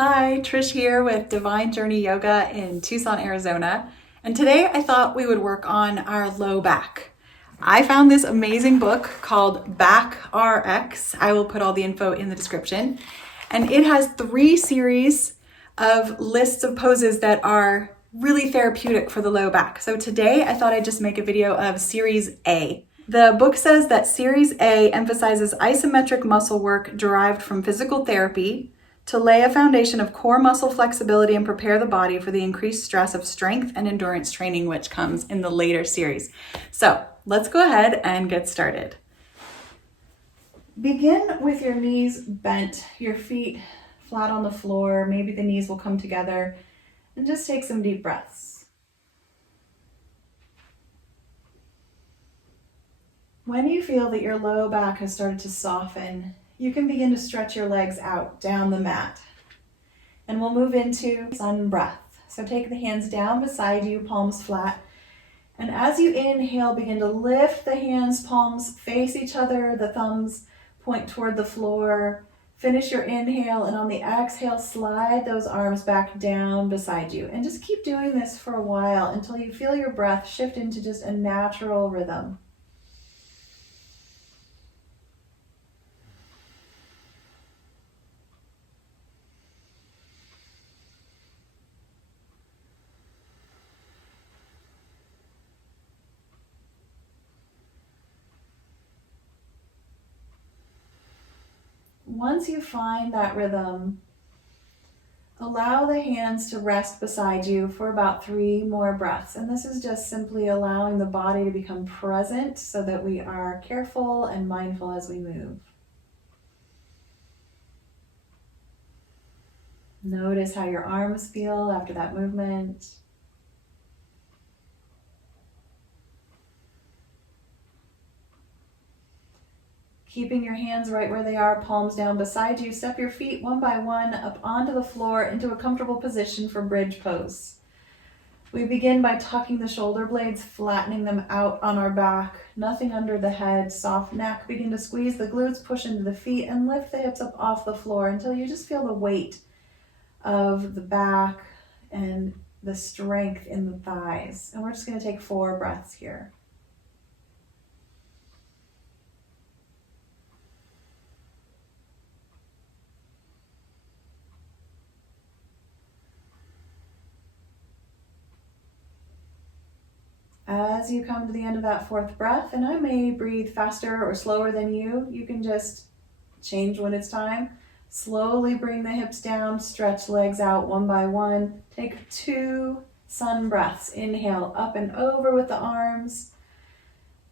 Hi, Trish here with Divine Journey Yoga in Tucson, Arizona. And today I thought we would work on our low back. I found this amazing book called Back RX. I will put all the info in the description. And it has 3 series of lists of poses that are really therapeutic for the low back. So today I thought I'd just make a video of Series A. The book says that Series A emphasizes isometric muscle work derived from physical therapy to lay a foundation of core muscle flexibility and prepare the body for the increased stress of strength and endurance training, which comes in the later series. So let's go ahead and get started. Begin with your knees bent, your feet flat on the floor. Maybe the knees will come together, and just take some deep breaths. When you feel that your low back has started to soften, you can begin to stretch your legs out down the mat. And we'll move into sun breath. So take the hands down beside you, palms flat. And as you inhale, begin to lift the hands, palms face each other, the thumbs point toward the floor. Finish your inhale, and on the exhale, slide those arms back down beside you. And just keep doing this for a while until you feel your breath shift into just a natural rhythm. Once you find that rhythm, allow the hands to rest beside you for about 3 more breaths. And this is just simply allowing the body to become present so that we are careful and mindful as we move. Notice how your arms feel after that movement. Keeping your hands right where they are, palms down beside you, step your feet one by one up onto the floor into a comfortable position for bridge pose. We begin by tucking the shoulder blades, flattening them out on our back, nothing under the head, soft neck. Begin to squeeze the glutes, push into the feet, and lift the hips up off the floor until you just feel the weight of the back and the strength in the thighs. And we're just going to take 4 breaths here. As you come to the end of that 4th breath, and I may breathe faster or slower than you can just change when it's time. Slowly bring the hips down, stretch legs out one by one. Take 2 sun breaths. Inhale up and over with the arms.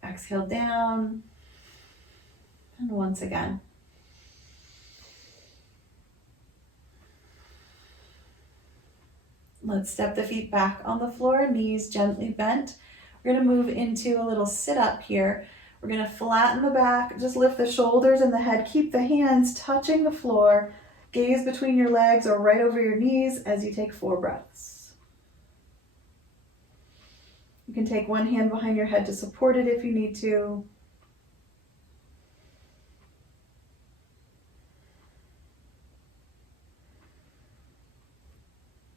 Exhale down. And once again. Let's step the feet back on the floor, knees gently bent. We're going to move into a little sit-up here. We're going to flatten the back, just lift the shoulders and the head. Keep the hands touching the floor. Gaze between your legs or right over your knees as you take 4 breaths. You can take one hand behind your head to support it if you need to.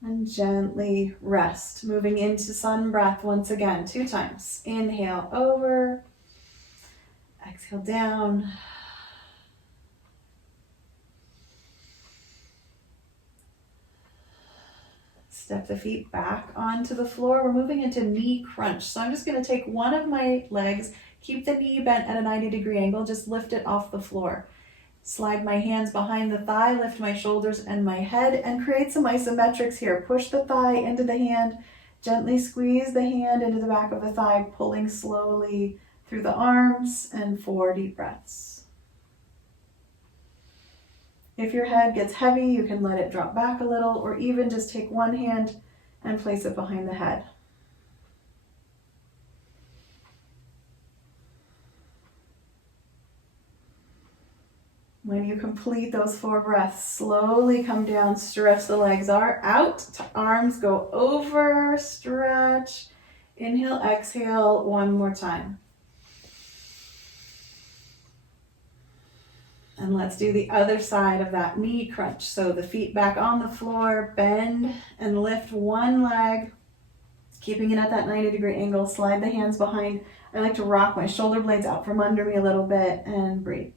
And gently rest, moving into sun breath once again, 2 times. Inhale over, exhale down. Step the feet back onto the floor. We're moving into knee crunch. So I'm just going to take one of my legs, keep the knee bent at a 90-degree angle, just lift it off the floor. Slide my hands behind the thigh, lift my shoulders and my head, and create some isometrics here. Push the thigh into the hand, gently squeeze the hand into the back of the thigh, pulling slowly through the arms, and 4 deep breaths. If your head gets heavy, you can let it drop back a little, or even just take one hand and place it behind the head. When you complete those 4 breaths, slowly come down, stretch the legs out, arms go over, stretch. Inhale, exhale, one more time. And let's do the other side of that knee crunch. So the feet back on the floor, bend and lift one leg, keeping it at that 90-degree angle. Slide the hands behind. I like to rock my shoulder blades out from under me a little bit and breathe.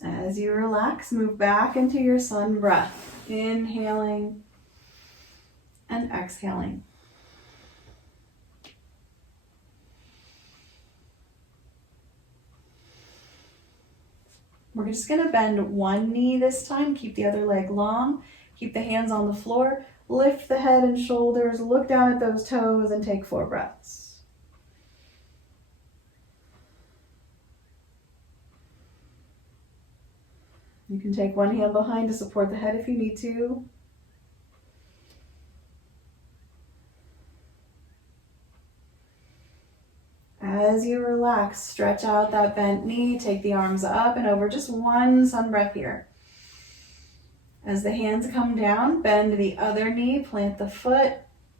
As you relax, move back into your sun breath. Inhaling and exhaling. We're just going to bend one knee this time. Keep the other leg long. Keep the hands on the floor. Lift the head and shoulders. Look down at those toes and take 4 breaths. You can take one hand behind to support the head if you need to. As you relax, stretch out that bent knee, take the arms up and over. Just one sun breath here. As the hands come down, bend the other knee, plant the foot,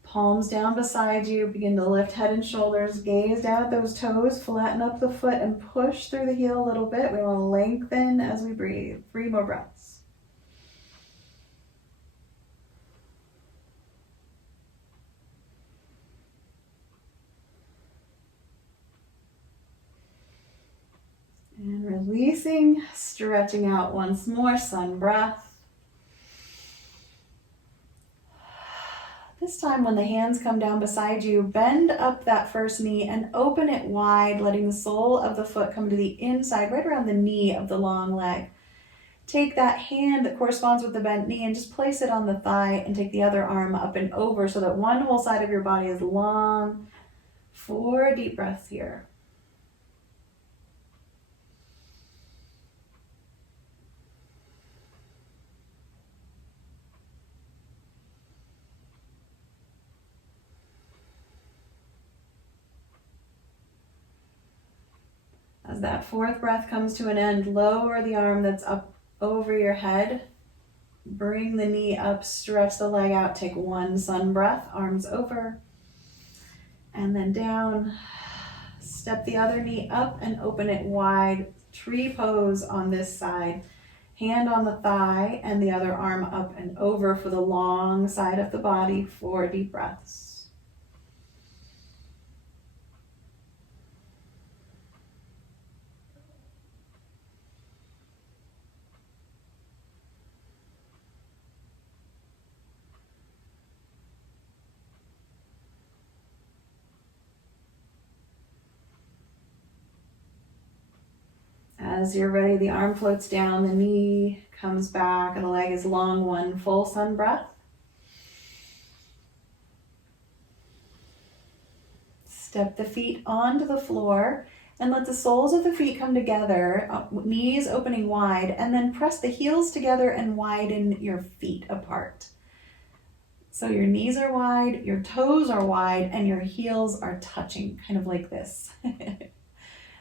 palms down beside you, begin to lift head and shoulders, gaze down at those toes, flatten up the foot and push through the heel a little bit. We want to lengthen as we breathe. 3 more breaths. And releasing, stretching out once more, sun breath. This time when the hands come down beside you, bend up that first knee and open it wide, letting the sole of the foot come to the inside, right around the knee of the long leg. Take that hand that corresponds with the bent knee and just place it on the thigh and take the other arm up and over so that one whole side of your body is long. 4 deep breaths here. As that 4th breath comes to an end, lower the arm that's up over your head. Bring the knee up, stretch the leg out, take 1 sun breath, arms over, and then down. Step the other knee up and open it wide. Tree pose on this side. Hand on the thigh and the other arm up and over for the long side of the body. 4 deep breaths. As you're ready, the arm floats down, the knee comes back, and the leg is long. 1 full sun breath. Step the feet onto the floor and let the soles of the feet come together, knees opening wide, and then press the heels together and widen your feet apart. So your knees are wide, your toes are wide, and your heels are touching, kind of like this.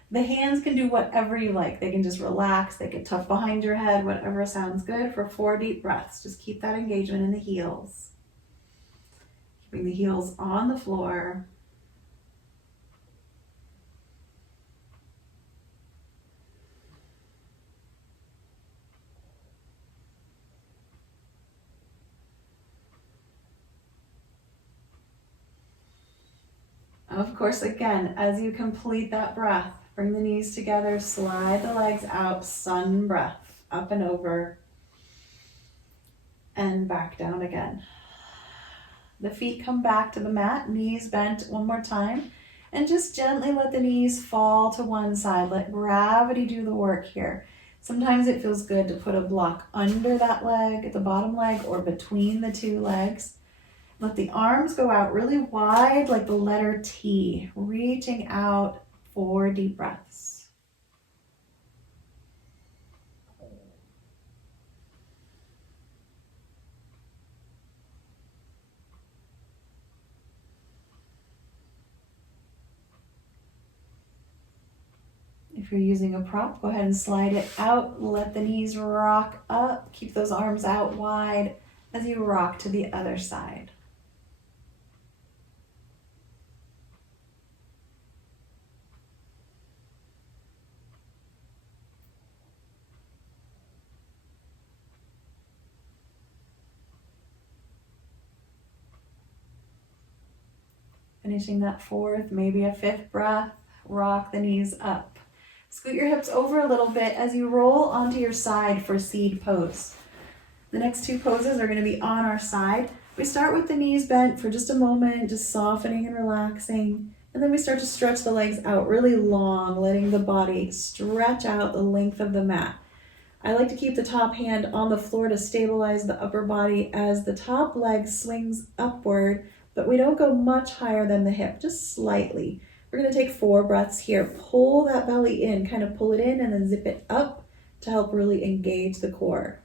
The hands can do whatever you like. They can just relax, they can tuck behind your head, whatever sounds good for 4 deep breaths. Just keep that engagement in the heels. Keeping the heels on the floor. Of course, again, as you complete that breath, bring the knees together, slide the legs out, sun breath, up and over, and back down again. The feet come back to the mat, knees bent 1 more time, and just gently let the knees fall to one side. Let gravity do the work here. Sometimes it feels good to put a block under that leg, the bottom leg, or between the 2 legs. Let the arms go out really wide like the letter T, reaching out. 4 deep breaths. If If you're using a prop, go ahead and slide it out. Let the knees rock up. Keep those arms out wide as you rock to the other side. Finishing that fourth, maybe a fifth breath, rock the knees up. Scoot your hips over a little bit as you roll onto your side for seed pose. The next two poses are going to be on our side. We start with the knees bent for just a moment, just softening and relaxing. And then we start to stretch the legs out really long, letting the body stretch out the length of the mat. I like to keep the top hand on the floor to stabilize the upper body as the top leg swings upward, but we don't go much higher than the hip, just slightly. We're going to take 4 breaths here. Pull that belly in, kind of pull it in and then zip it up to help really engage the core.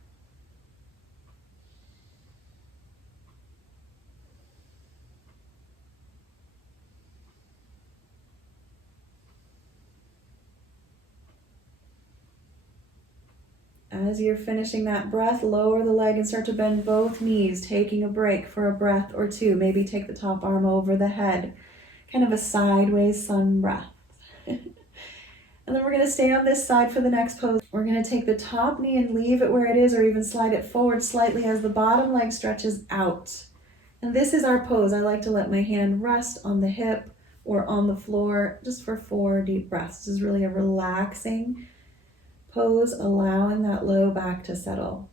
As you're finishing that breath, lower the leg and start to bend both knees, taking a break for a breath or two. Maybe take the top arm over the head, kind of a sideways sun breath. And then we're going to stay on this side for the next pose. We're going to take the top knee and leave it where it is, or even slide it forward slightly as the bottom leg stretches out. And this is our pose. I like to let my hand rest on the hip or on the floor just for 4 deep breaths. This is really a relaxing pose, allowing that low back to settle.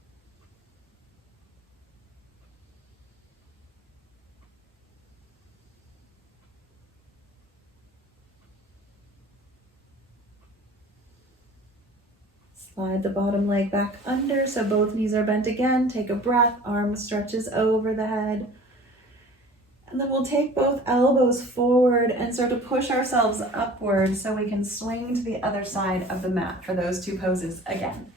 Slide the bottom leg back under so both knees are bent again. Take a breath, arm stretches over the head. And then we'll take both elbows forward and start to push ourselves upward so we can swing to the other side of the mat for those 2 poses again.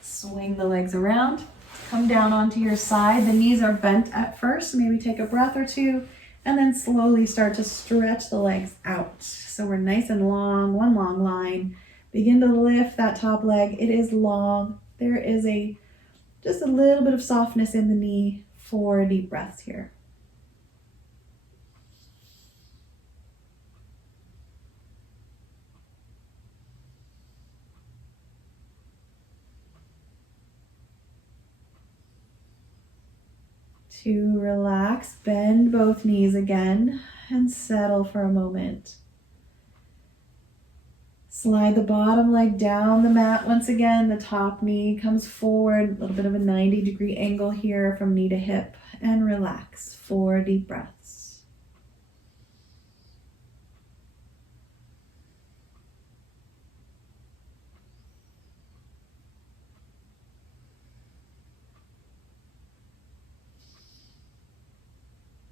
Swing the legs around, come down onto your side. The knees are bent at first, maybe take a breath or 2, and then slowly start to stretch the legs out. So we're nice and long, one long line. Begin to lift that top leg. It is long. There is just a little bit of softness in the knee. 4 deep breaths here. To relax, bend both knees again and settle for a moment. Slide the bottom leg down the mat once again. The top knee comes forward, a little bit of a 90-degree angle here from knee to hip, and relax. 4 deep breaths.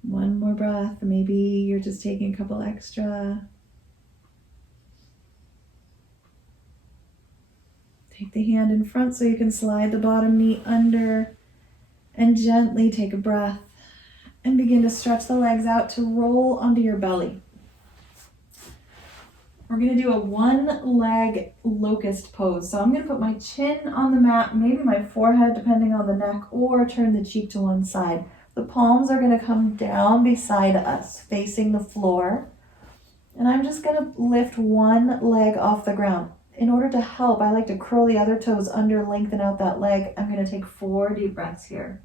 One more breath. Maybe you're just taking a couple extra. Take the hand in front so you can slide the bottom knee under and gently take a breath and begin to stretch the legs out to roll onto your belly. We're going to do a 1-leg locust pose. So I'm going to put my chin on the mat, maybe my forehead depending on the neck, or turn the cheek to one side. The palms are going to come down beside us, facing the floor. And I'm just going to lift one leg off the ground. In order to help, I like to curl the other toes under, lengthen out that leg. I'm going to take 4 deep breaths here.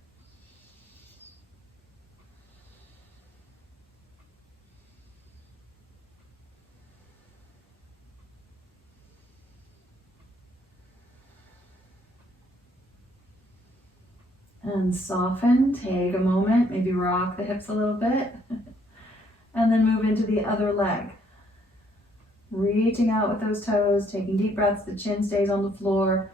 And soften, take a moment, maybe rock the hips a little bit, and then move into the other leg. Reaching out with those toes, taking deep breaths, the chin stays on the floor.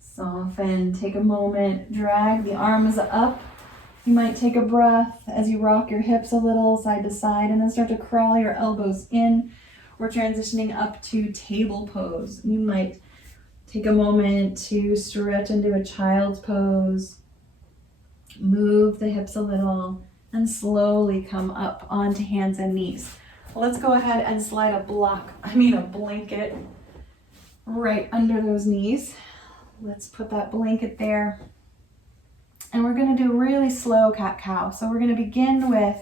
Soften, take a moment, drag the arms up. You might take a breath as you rock your hips a little side to side and then start to crawl your elbows in. we're transitioning up to table pose. You might take a moment to stretch into a child's pose, move the hips a little, and slowly come up onto hands and knees. Let's go ahead and slide a blanket right under those knees. Let's put that blanket there. And we're going to do really slow cat-cow. So we're going to begin with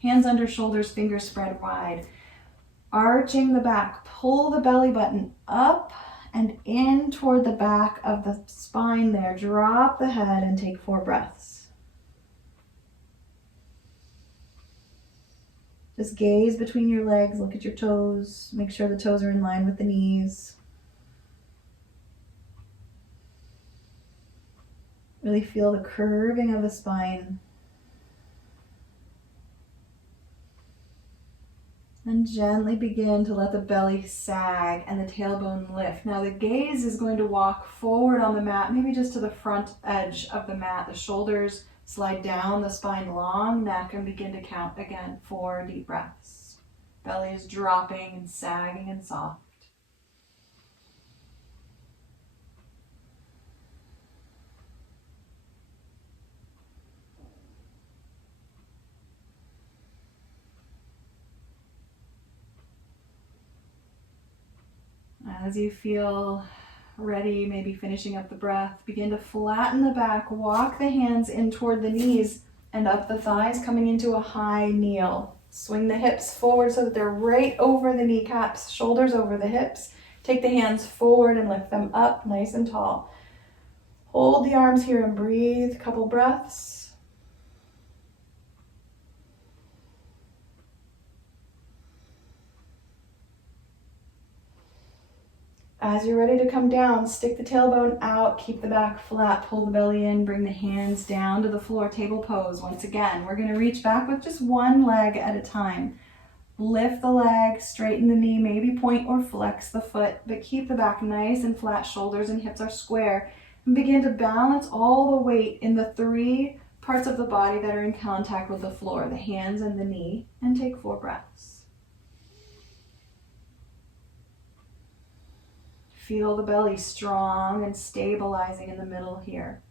hands under shoulders, fingers spread wide. Arching the back, pull the belly button up and in toward the back of the spine there. Drop the head and take 4 breaths. Just gaze between your legs, look at your toes, make sure the toes are in line with the knees. Really feel the curving of the spine. And gently begin to let the belly sag and the tailbone lift. Now the gaze is going to walk forward on the mat, maybe just to the front edge of the mat. The shoulders slide down, the spine long, neck, and begin to count again. 4 deep breaths. Belly is dropping and sagging and soft. As you feel ready, maybe finishing up the breath, begin to flatten the back, walk the hands in toward the knees and up the thighs, coming into a high kneel. Swing the hips forward so that they're right over the kneecaps, shoulders over the hips. Take the hands forward and lift them up nice and tall. Hold the arms here and breathe, couple breaths. As you're ready to come down, stick the tailbone out, keep the back flat, pull the belly in, bring the hands down to the floor, table pose. Once again, we're going to reach back with just one leg at a time. Lift the leg, straighten the knee, maybe point or flex the foot, but keep the back nice and flat, shoulders and hips are square. And begin to balance all the weight in the 3 parts of the body that are in contact with the floor, the hands and the knee, and take 4 breaths. Feel the belly strong and stabilizing in the middle here.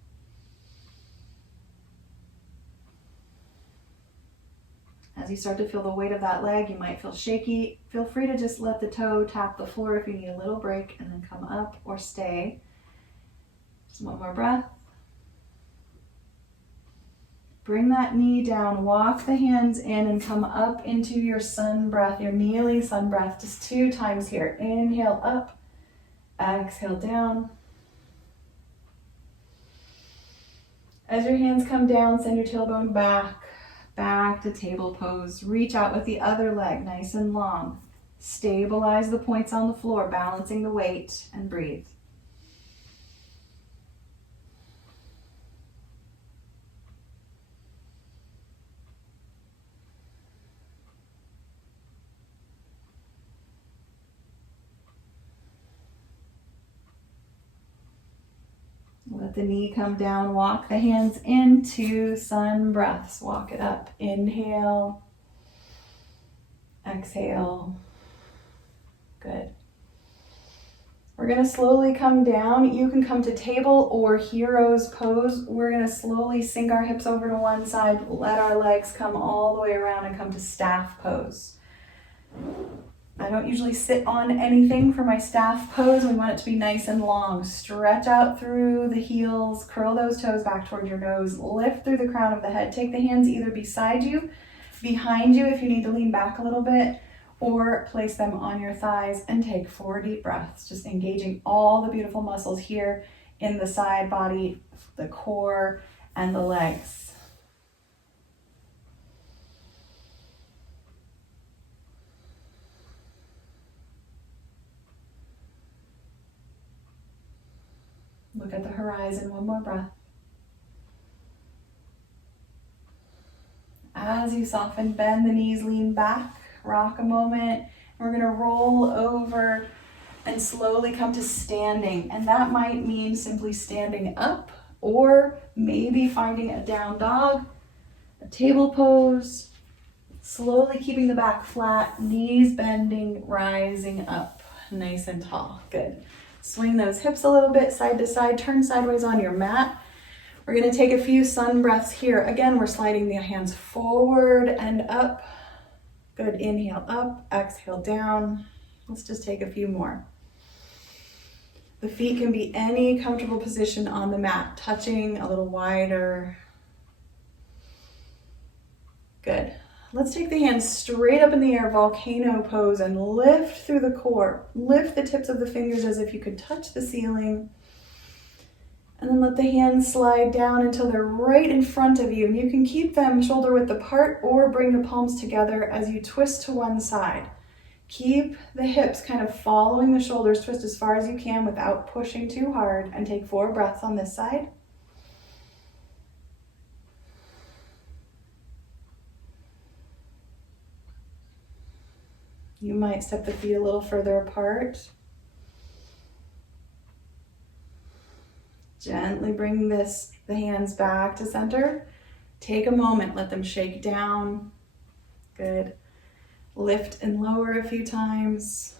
As you start to feel the weight of that leg, you might feel shaky. Feel free to just let the toe tap the floor if you need a little break and then come up or stay. Just one more breath. Bring that knee down, walk the hands in and come up into your sun breath, your kneeling sun breath, just 2 times here. Inhale up. Exhale down. As your hands come down, send your tailbone back to table pose. Reach out with the other leg, nice and long. Stabilize the points on the floor, balancing the weight, and breathe. Let the knee come down, walk the hands into sun breaths. Walk it up. Inhale. Exhale. Good. We're going to slowly come down. You can come to table or hero's pose. We're going to slowly sink our hips over to one side, let our legs come all the way around and come to staff pose. I don't usually sit on anything for my staff pose. We want it to be nice and long. Stretch out through the heels, curl those toes back toward your nose, lift through the crown of the head. Take the hands either beside you, behind you if you need to lean back a little bit, or place them on your thighs and take 4 deep breaths, just engaging all the beautiful muscles here in the side body, the core, and the legs. Look at the horizon, one more breath. As you soften, bend the knees, lean back, rock a moment. We're going to roll over and slowly come to standing. And that might mean simply standing up, or maybe finding a down dog, a table pose, Slowly keeping the back flat, knees bending, rising up, nice and tall. Good. Swing those hips a little bit, side to side, turn sideways on your mat. We're gonna take a few sun breaths here. Again, we're sliding the hands forward and up. Good, inhale up, exhale down. Let's just take a few more. The feet can be any comfortable position on the mat, touching a little wider. Good. Let's take the hands straight up in the air, volcano pose, and lift through the core. Lift the tips of the fingers as if you could touch the ceiling. And then let the hands slide down until they're right in front of you. And you can keep them shoulder width apart or bring the palms together as you twist to one side. Keep the hips kind of following the shoulders, twist as far as you can without pushing too hard, and take 4 breaths on this side. You might step the feet a little further apart. Gently bring the hands back to center. Take a moment, let them shake down. Good. Lift and lower a few times.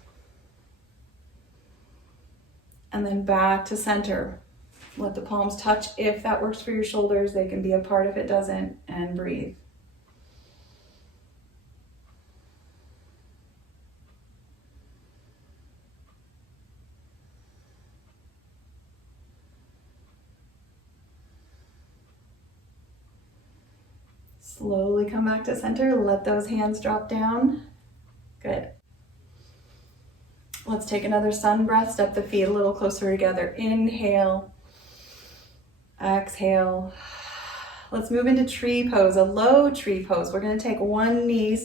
And then back to center. Let the palms touch if that works for your shoulders. They can be apart if it doesn't, and breathe. Slowly come back to center. Let those hands drop down. Good. Let's take another sun breath. Step the feet a little closer together. Inhale. Exhale. Let's move into tree pose, a low tree pose. We're going to take one knee,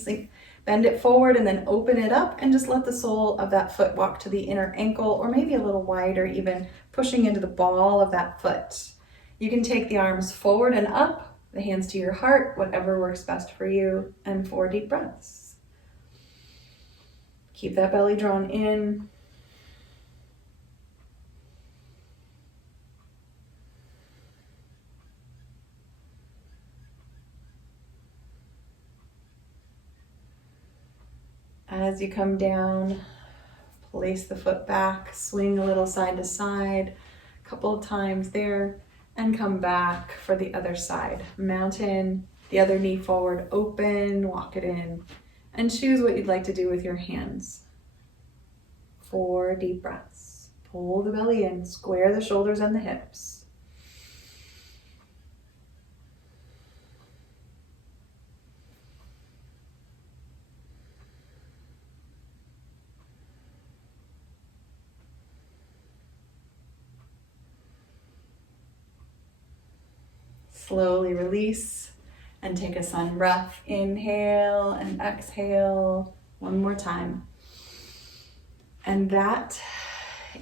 bend it forward, and then open it up, and just let the sole of that foot walk to the inner ankle, or maybe a little wider, even pushing into the ball of that foot. You can take the arms forward and up, the hands to your heart, whatever works best for you, and 4 deep breaths. Keep that belly drawn in. As you come down, place the foot back, swing a little side to side, a couple of times there, and come back for the other side. Mountain, the other knee forward, open, walk it in, and choose what you'd like to do with your hands. 4 deep breaths. Pull the belly in, square the shoulders and the hips. Slowly release and take a sun breath. Inhale and exhale. One more time. And that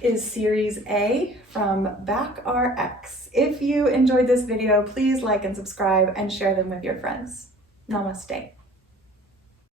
is Series A from Back RX. If you enjoyed this video, please like and subscribe and share them with your friends. Namaste.